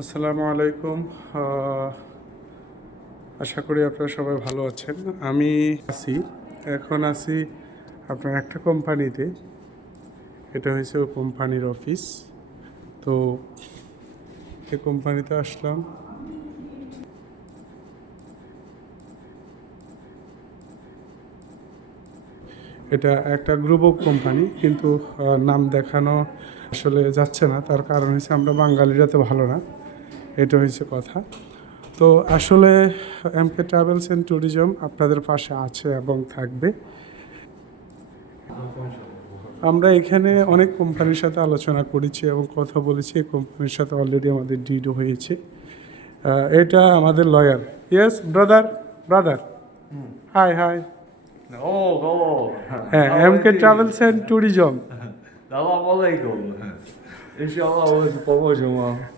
আসসালামু আলাইকুম। আশা করি আপনারা সবাই ভালো আছেন। আমি এখন আছি আপনার একটা কোম্পানিতে। এটা হয়েছে ও কোম্পানির অফিস। তো এই কোম্পানিতে আসলাম। এটা একটা গ্রুপ অফ কোম্পানি, কিন্তু নাম দেখানো আসলে যাচ্ছে না। তার কারণ হচ্ছে আমরা বাঙালিরা তো ভালো না, এটা হয়েছে কথা। তো আসলে এমকে ট্রাভেলস অ্যান্ড ট্যুরিজম আপনাদের পাশে আছে এবং থাকবে। আমরা এখানে অনেক কোম্পানির সাথে আলোচনা করেছি এবং কথা বলেছি। এই কোম্পানির সাথে অলরেডি আমাদের ডিডও হয়েছে। এটা আমাদের lawyer. Yes brother, brother, high high. হ্যাঁ, এমকে ট্রাভেলস অ্যান্ড ট্যুরিজম।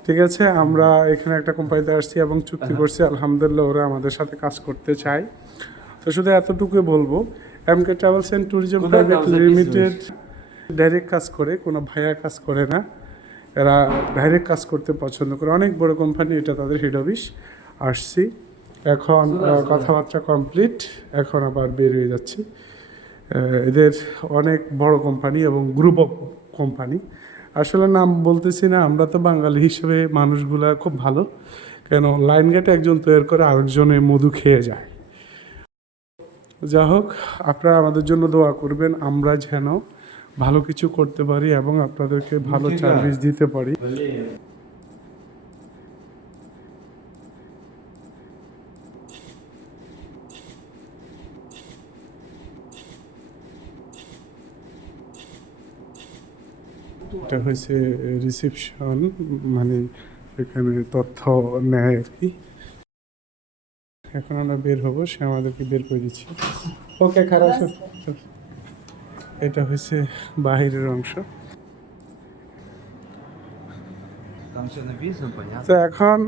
ঠিক আছে, আমরা এখানে একটা কোম্পানিতে আসছি এবং চুক্তি করছি। আলহামদুলিল্লাহ, ওরা আমাদের সাথে কাজ করতে চায়। তো শুধু এতটুকুই বলবো, MK travels and tourism private limited direct কাজ করে, কোনো ভাইয়া কাজ করে না। এরা ডাইরেক্ট কাজ করতে পছন্দ করে। অনেক বড় কোম্পানি, এটা তাদের হেড অফিস। আসছি এখন, কথাবার্তা কমপ্লিট, এখন আবার বের হয়ে যাচ্ছি। এদের অনেক বড় কোম্পানি এবং গ্রুপ অফ কোম্পানি। আসলে নাম বলতেছি না, আমরা তো বাঙালি হিসেবে মানুষগুলা খুব ভালো। কেন, লাইন গেটে একজন তৈরি করে আরেকজনে মধু খেয়ে যায়। যা হোক, আপনারা আমাদের জন্য দোয়া করবেন, আমরা যেন ভালো কিছু করতে পারি এবং আপনাদেরকে ভালো সার্ভিস দিতে পারি। এটা হয়েছে রিসেপশন, মানে এখানে তথ্য নেয় আর কি। এখন আমরা বের হবো, সে আমাদেরকে বের করে দিচ্ছে। ওকে, খারাপ। এটা হয়েছে বাহিরের অংশ। তো এখন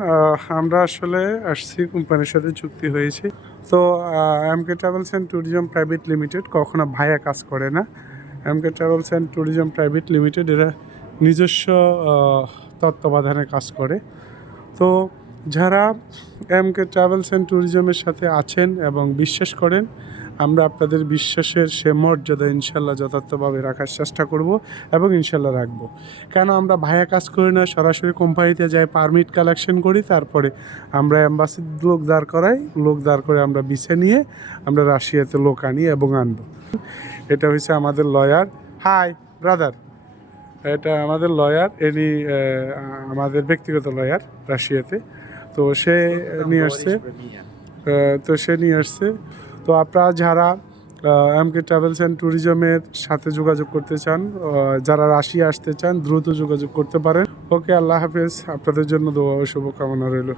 আমরা আসলে আসছি, কোম্পানির সাথে চুক্তি হয়েছে। তো MK travels and tourism private limited কখনো ভাইয়া কাজ করে না। MK travels and tourism private limited এরা নিজস্ব তত্ত্বাবধানে কাজ করে। তো যারা এমকে ট্রাভেলস অ্যান্ড ট্যুরিজমের সাথে আছেন এবং বিশ্বাস করেন, আমরা আপনাদের বিশ্বাসের সে মর্যাদা ইনশাল্লাহ যথার্থভাবে রাখার চেষ্টা করব এবং ইনশাল্লাহ রাখবো। কেন, আমরা ভায়া কাজ করি না, সরাসরি কোম্পানিতে যাই, পারমিট কালেকশন করি, তারপরে আমরা অ্যাম্বাসির লোক দাঁড় করাই, লোক দাঁড় করে আমরা বিছে নিয়ে আমরা রাশিয়াতে লোক আনি এবং আনবো। এটা হচ্ছে আমাদের লয়ার। হাই ব্রাদার, এটা আমাদের লয়ার। ইনি আমাদের ব্যক্তিগত লয়ার রাশিয়াতে। তো সে নিয়ে আসছে। তো আপনারা যারা এমকে ট্রাভেলস অ্যান্ড ট্যুরিজমের সাথে যোগাযোগ করতে চান, যারা রাশিয়া আসতে চান, দ্রুত যোগাযোগ করতে পারেন। ওকে, আল্লাহ হাফেজ। আপনাদের জন্য দোয়া ও শুভকামনা রইল।